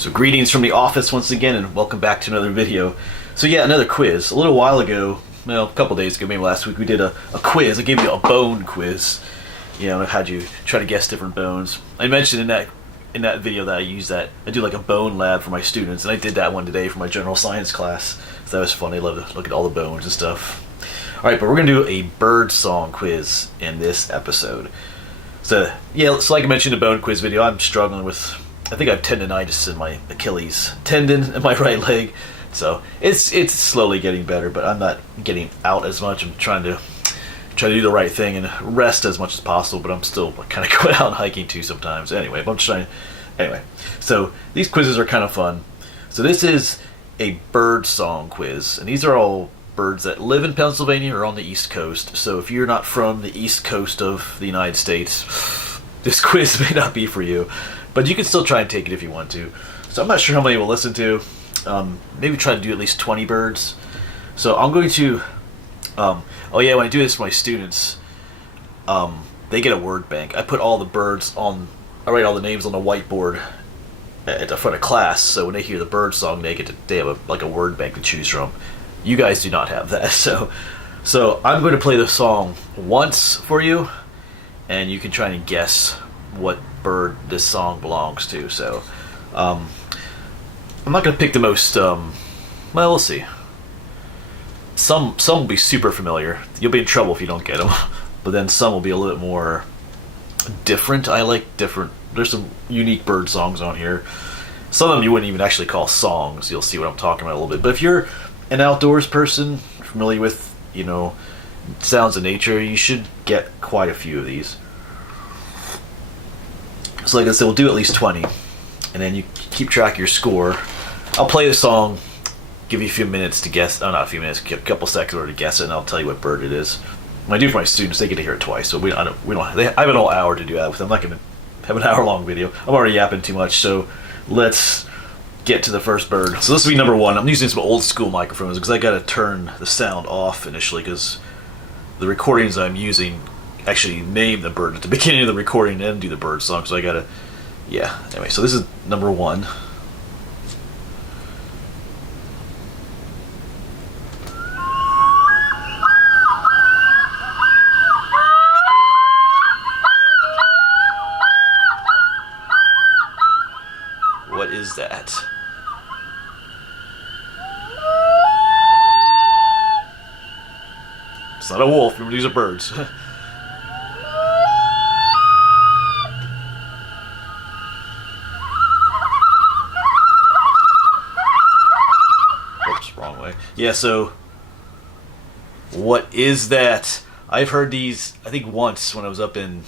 So greetings from the office once again, and welcome back to another video. So yeah, another quiz. A little while ago, well, a couple days ago, maybe last week, we did a quiz. I gave you a bone quiz. You know, I had you try to guess different bones. I mentioned in that video that I do like a bone lab for my students, and I did that one today for my general science class. So that was fun. They love to look at all the bones and stuff. Alright, but we're going to do a birdsong quiz in this episode. So, yeah, so like I mentioned in the bone quiz video, I'm struggling with, I think I have tendonitis in my Achilles tendon in my right leg. So, it's slowly getting better, but I'm not getting out as much. I'm trying to do the right thing and rest as much as possible, but I'm still kind of going out and hiking too sometimes. Anyway, so these quizzes are kind of fun. So this is a bird song quiz, and these are all birds that live in Pennsylvania or on the East Coast. So if you're not from the East Coast of the United States, this quiz may not be for you, but you can still try and take it if you want to. So I'm not sure how many we'll listen to. Maybe try to do at least 20 birds. So I'm going to oh yeah, when I do this for my students, they get a word bank. I put all the birds on, I write all the names on the whiteboard at the front of class, so when they hear the bird song, they have like a word bank to choose from. You guys do not have that, so I'm going to play the song once for you, and you can try and guess what bird this song belongs to. So I'm not going to pick the most, well, we'll see. Some will be super familiar. You'll be in trouble if you don't get them. But then some will be a little bit more different. I like different. There's some unique bird songs on here. Some of them you wouldn't even actually call songs. You'll see what I'm talking about a little bit. But if you're an outdoors person, familiar with, you know, sounds of nature, you should get quite a few of these. So like I said, we'll do at least 20. And then you keep track of your score. I'll play the song, give you a few minutes to guess. Oh, not a few minutes, a couple seconds or to guess it, and I'll tell you what bird it is. When I do for my students, they get to hear it twice, so I have an whole hour to do that with them. I'm not going to have an hour-long video. I'm already yapping too much, so let's get to the first bird. So this will be number one. I'm using some old-school microphones because I got to turn the sound off initially because the recordings I'm using actually name the bird at the beginning of the recording and do the bird song, so I got to, yeah. Anyway, so this is number one. What is that? It's not a wolf. Remember, these are birds. Oops, wrong way. Yeah, so what is that? I've heard these, I think once when I was up in,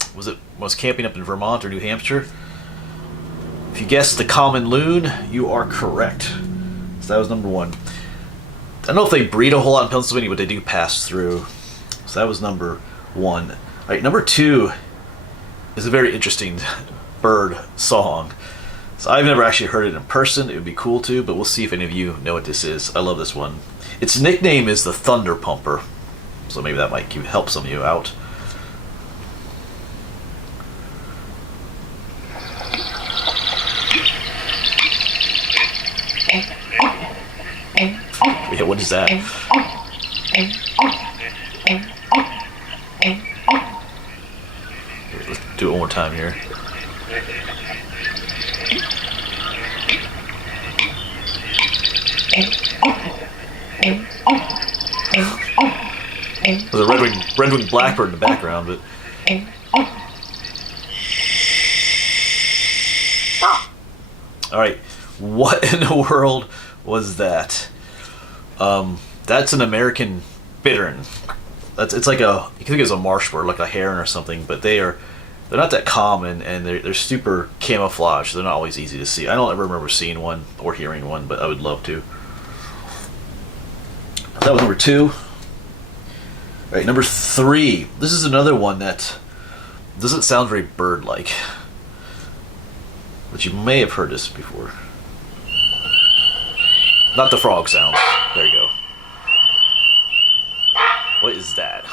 I was camping up in Vermont or New Hampshire. If you guessed the common loon, you are correct. So that was number one. I don't know if they breed a whole lot in Pennsylvania, but they do pass through. So that was number one. All right, number two is a very interesting bird song. So I've never actually heard it in person. It would be cool to, but we'll see if any of you know what this is. I love this one. Its nickname is the Thunder Pumper. So maybe that might help some of you out. Yeah, what is that? Let's do it one more time here. There's a red-winged blackbird in the background, but all right, what in the world was that? That's an American bittern. It's like you can think it's a marsh bird, like a heron or something, but they're not that common, and they're super camouflaged. They're not always easy to see. I don't ever remember seeing one or hearing one, but I would love to. That was number two. All right, number three. This is another one that doesn't sound very bird-like, but you may have heard this before. Not the frog sound. There you go. What is that?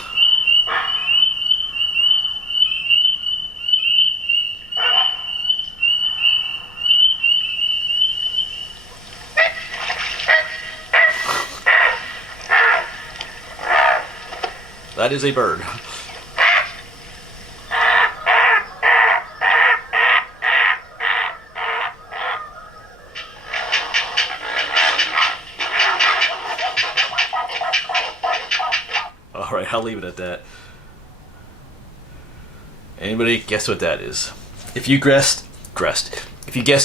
That is a bird. Alright, I'll leave it at that. Anybody guess what that is? If you guessed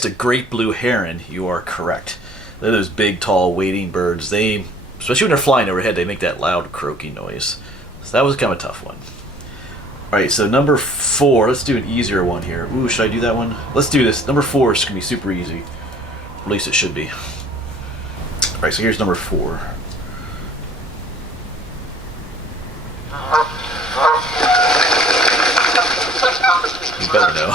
a great blue heron, you are correct. They're those big, tall, wading birds. They, especially when they're flying overhead, they make that loud croaking noise. So that was kind of a tough one. Alright, so number 4, let's do an easier one here. Ooh, should I do that one? Let's do this. Number 4 is going to be super easy. At least it should be. Alright, so here's number 4. You better know.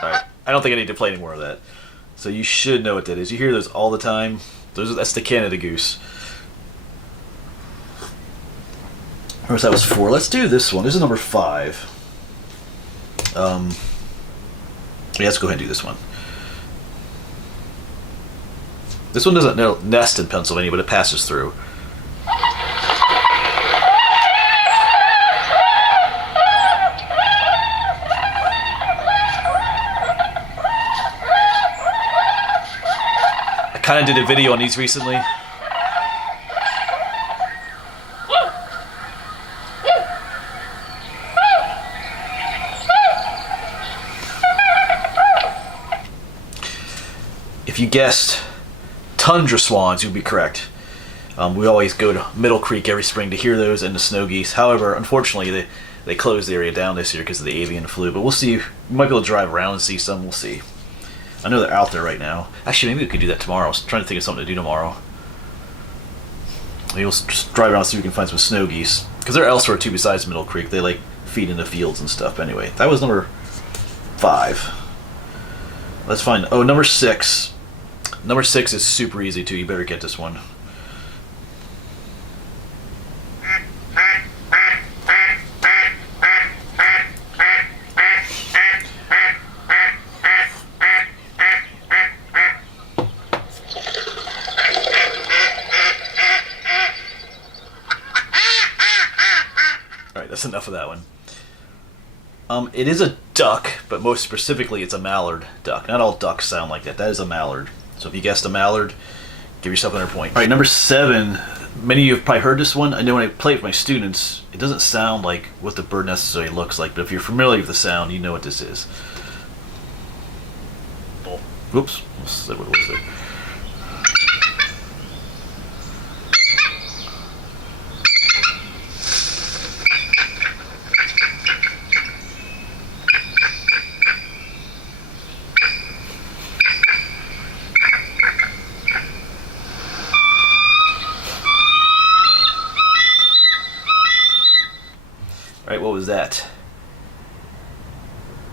Alright, I don't think I need to play any more of that. So you should know what that is. You hear those all the time. That's the Canada goose. Of course, that was 4. Let's do this one. This is number 5. Yeah, let's go ahead and do this one. This one doesn't nest in Pennsylvania, but it passes through. I kind of did a video on these recently. If you guessed tundra swans, you'd be correct. We always go to Middle Creek every spring to hear those and the snow geese. However, unfortunately, they closed the area down this year because of the avian flu. But we'll see. We might be able to drive around and see some. We'll see. I know they're out there right now. Actually, maybe we could do that tomorrow. I was trying to think of something to do tomorrow. Maybe we'll just drive around and see if we can find some snow geese. Because they're elsewhere too besides Middle Creek. They like feed in the fields and stuff. Anyway, that was number 5. Let's find... Oh, number 6. Number 6 is super easy too. You better get this one. Alright, that's enough of that one. It is a duck, but most specifically it's a mallard duck. Not all ducks sound like that. That is a mallard. So if you guessed a mallard, give yourself another point. Alright, number 7. Many of you have probably heard this one. I know when I play it with my students, it doesn't sound like what the bird necessarily looks like, but if you're familiar with the sound, you know what this is. Whoops. What was it? Alright, what was that?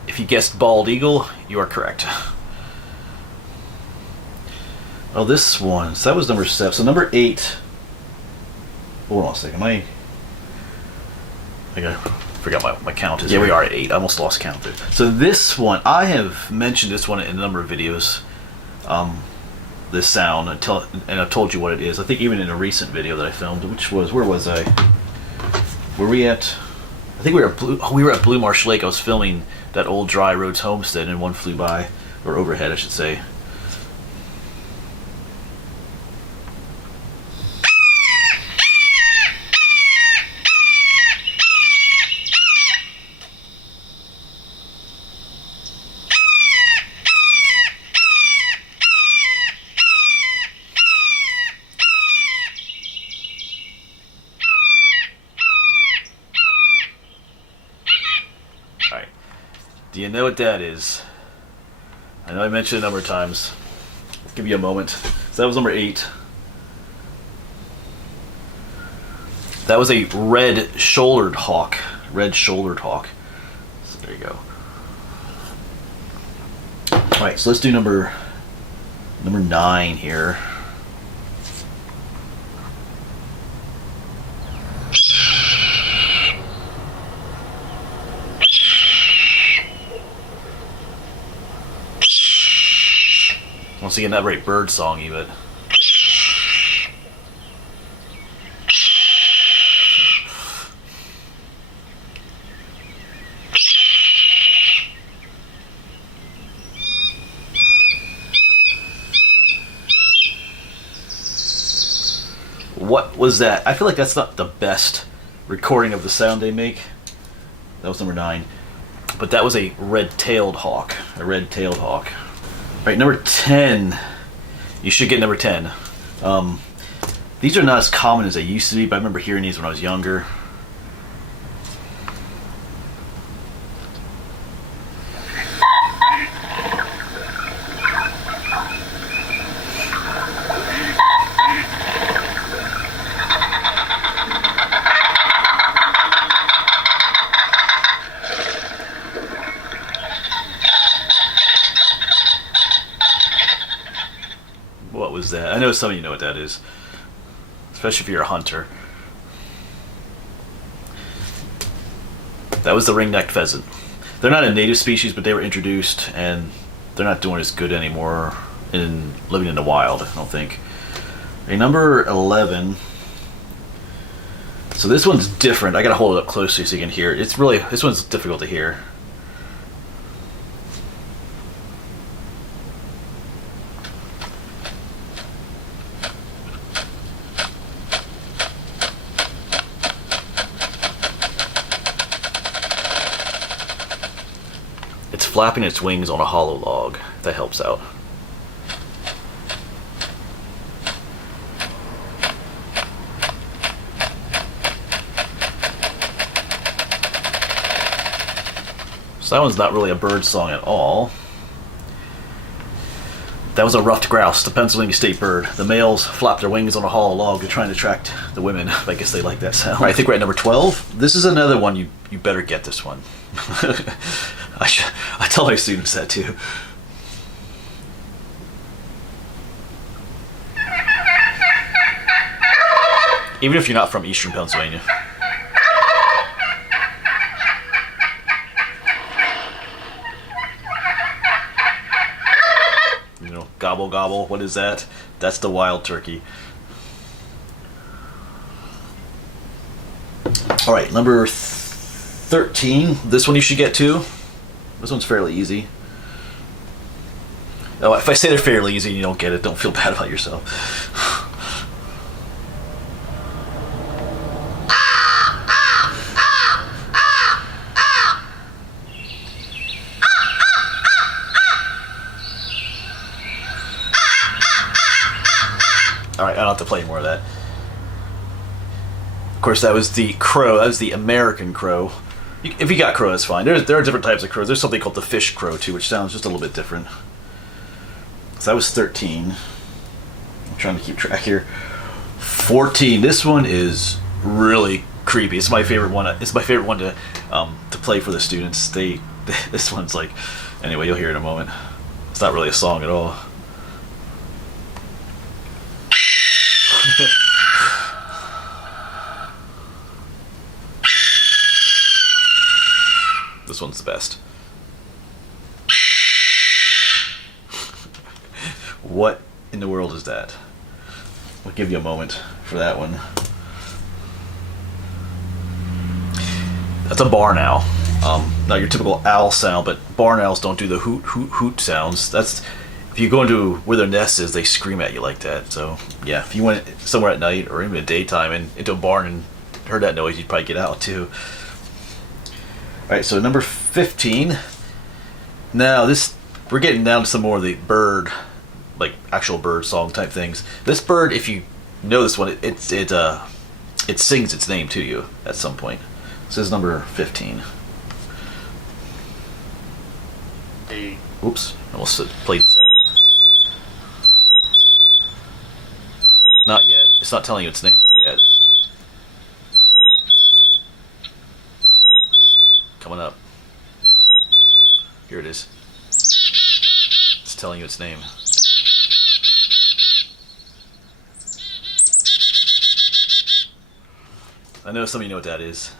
If you guessed bald eagle, you are correct. Oh, this one. So that was number 7. So number 8. Hold on a second. I think I forgot my count is. Yeah, we are at 8. I almost lost count there. So this one, I have mentioned this one in a number of videos. This sound, and I've told you what it is. I think even in a recent video that I filmed, which was, where was I? Were we at? I think we were at Blue Marsh Lake. I was filming that old Dry Roads homestead, and one flew by, or overhead, I should say. Do you know what that is? I know I mentioned it a number of times. I'll give you a moment. So that was number 8. That was a red-shouldered hawk. Red-shouldered hawk. So there you go. Alright, so let's do number 9 here. Once again, not very bird-songy, but... What was that? I feel like that's not the best recording of the sound they make. That was number 9. But that was a red-tailed hawk. A red-tailed hawk. Alright, number 10. You should get number 10. These are not as common as they used to be, but I remember hearing these when I was younger. What was that? I know some of you know what that is, especially if you're a hunter. That was the ring-necked pheasant. They're not a native species, but they were introduced, and they're not doing as good anymore in living in the wild, I don't think. Okay, number 11. So this one's different. I gotta hold it up closely so you can hear it. It's really, this one's difficult to hear. It's flapping its wings on a hollow log. If that helps out. So that one's not really a bird song at all. That was a ruffed grouse, the Pennsylvania state bird. The males flap their wings on a hollow log to try and attract the women. I guess they like that sound. Right, I think we're at number 12. This is another one you better get this one. I tell my students that too. Even if you're not from eastern Pennsylvania. You know, gobble gobble, what is that? That's the wild turkey. Alright, number 13. This one you should get too. This one's fairly easy. Oh, if I say they're fairly easy and you don't get it, don't feel bad about yourself. Alright, I don't have to play more of that. Of course, that was the crow. That was the American crow. If you got crow, that's fine. There are different types of crows. There's something called the fish crow, too, which sounds just a little bit different. So that was 13. I'm trying to keep track here. 14. This one is really creepy. It's my favorite one. It's my favorite one to play for the students. This one's like... Anyway, you'll hear it in a moment. It's not really a song at all. This one's the best. What in the world is that? I'll give you a moment for that one. That's a barn owl. Not your typical owl sound, but barn owls don't do the hoot, hoot, hoot sounds. That's if you go into where their nest is, they scream at you like that. So yeah, if you went somewhere at night or even in the daytime and into a barn and heard that noise, you'd probably get out too. Alright, so number 15. Now we're getting down to some more of the bird, like actual bird song type things. This bird, if you know this one, it sings its name to you at some point. This is number 15. Oops, almost played the sound. Not yet. It's not telling you its name just yet. Coming up. Here it is. It's telling you its name. I know some of you know what that is.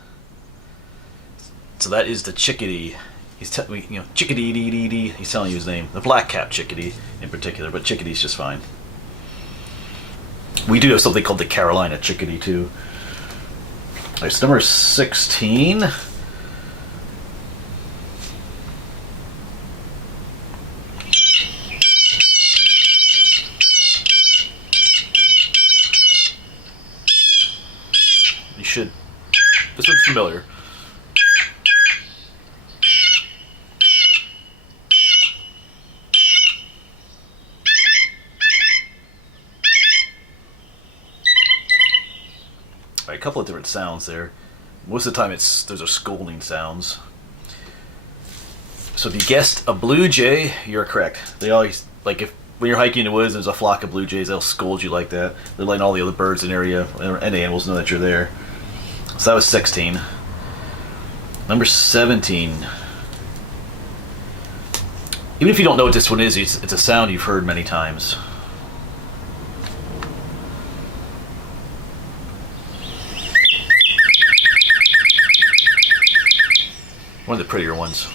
So that is the chickadee. He's chickadee dee dee dee. He's telling you his name. The black-capped chickadee in particular, but chickadee's just fine. We do have something called the Carolina chickadee too. Alright, so number 16. You should. This one's familiar. A couple of different sounds there. Most of the time those are scolding sounds. So if you guessed a blue jay, you're correct. They always, like when you're hiking in the woods and there's a flock of blue jays, they'll scold you like that. They're letting all the other birds in the area and animals know that you're there. So that was 16. Number 17. Even if you don't know what this one is, it's a sound you've heard many times. One of the prettier ones.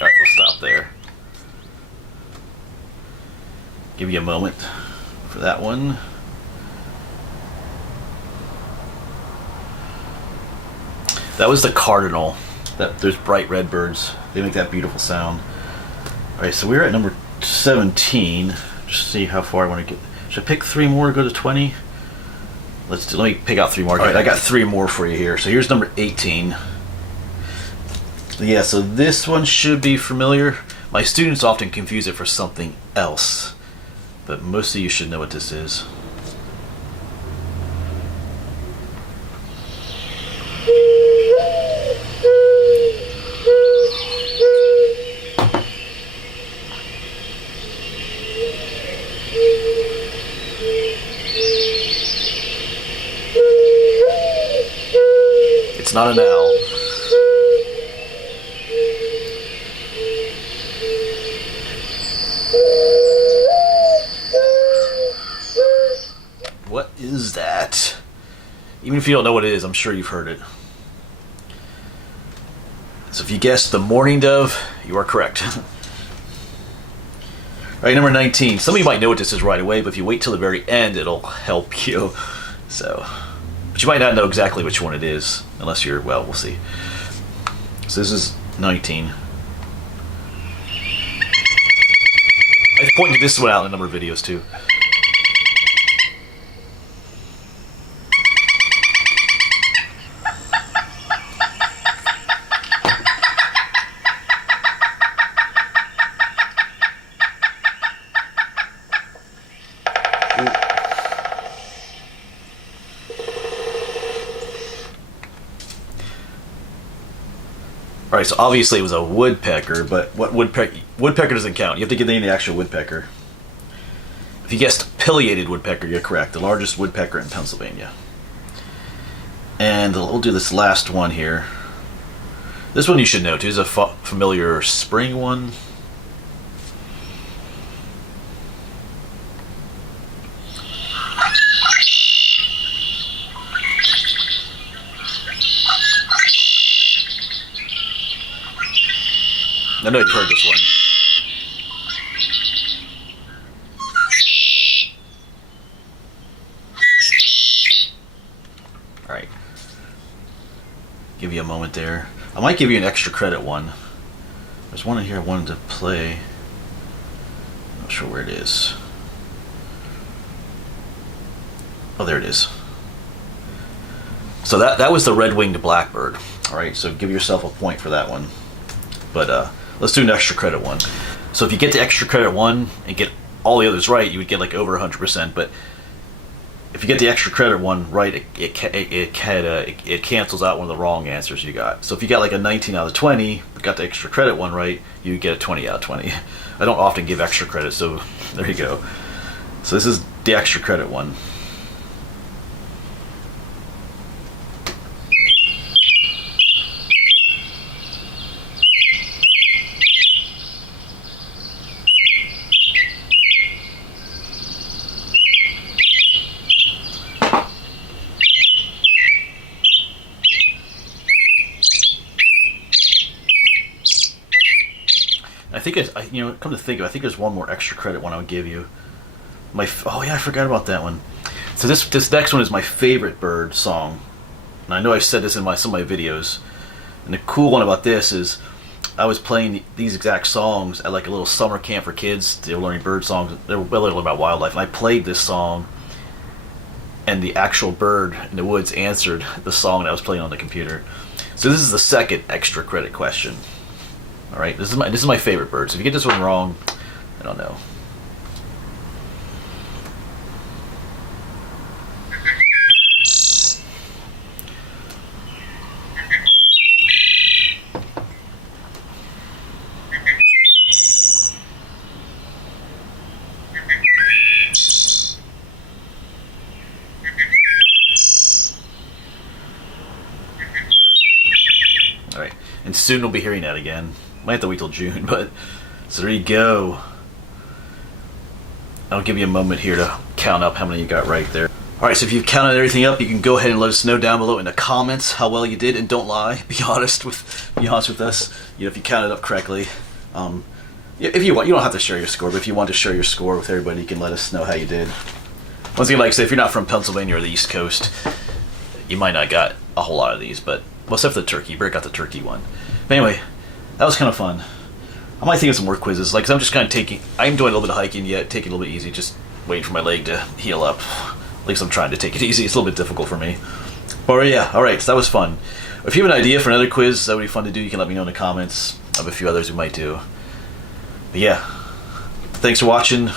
All right, we'll stop there. Give you a moment for that one. That was the cardinal. There's bright red birds. They make that beautiful sound. Alright, so we're at number 17. Just see how far I want to get. Should I pick 3 more to go to 20? Let me pick out 3 more. Alright, I got 3 more for you here. So here's number 18. Yeah, so this one should be familiar. My students often confuse it for something else, but most of you should know what this is. It's not an owl. What is that? Even if you don't know what it is, I'm sure you've heard it. So if you guessed the mourning dove, you are correct. Alright, number 19. Some of you might know what this is right away, but if you wait till the very end, it'll help you. But you might not know exactly which one it is, unless you're, well, we'll see. So this is 19. I've pointed this one out in a number of videos too. Alright, so obviously it was a woodpecker, but what woodpecker doesn't count. You have to get the name of the actual woodpecker. If you guessed pileated woodpecker, you're correct. The largest woodpecker in Pennsylvania. And we'll do this last one here. This one you should know too. This is a familiar spring one. I know you've heard this one. Alright. Give you a moment there. I might give you an extra credit one. There's one in here I wanted to play. I'm not sure where it is. Oh, there it is. So that was the red-winged blackbird. Alright, so give yourself a point for that one. But let's do an extra credit one. So if you get the extra credit one and get all the others right, you would get like over 100%. But if you get the extra credit one right, it cancels out one of the wrong answers you got. So if you got like a 19 out of 20, but got the extra credit one right, you get a 20 out of 20. I don't often give extra credit, so there you go. So this is the extra credit one. I think you know, come to think of it, I think there's one more extra credit one I would give you. Oh yeah, I forgot about that one. So this next one is my favorite bird song, and I know I've said this in some of my videos. And the cool one about this is, I was playing these exact songs at like a little summer camp for kids. They were learning bird songs. They were learning about wildlife, and I played this song, and the actual bird in the woods answered the song that I was playing on the computer. So this is the second extra credit question. All right, this is my favorite bird. So if you get this one wrong, I don't know. All right, and soon we'll be hearing that again. Might have to wait till June, but so there you go. I'll give you a moment here to count up how many you got right there. All right, so if you've counted everything up, you can go ahead and let us know down below in the comments how well you did, and don't lie. Be honest with us. You know, if you counted up correctly. If you want, you don't have to share your score, but if you want to share your score with everybody, you can let us know how you did. Once again, like I said, if you're not from Pennsylvania or the East Coast, you might not got a whole lot of these, but well, except for the turkey. Britt got the turkey one. But anyway, that was kind of fun. I might think of some more quizzes, like, 'cause I'm just kind of I'm doing a little bit of hiking yet, taking it a little bit easy, just waiting for my leg to heal up. At least I'm trying to take it easy. It's a little bit difficult for me. But yeah, alright, so that was fun. If you have an idea for another quiz that would be fun to do, you can let me know in the comments. I have a few others we might do. But yeah, thanks for watching.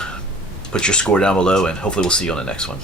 Put your score down below, and hopefully we'll see you on the next one.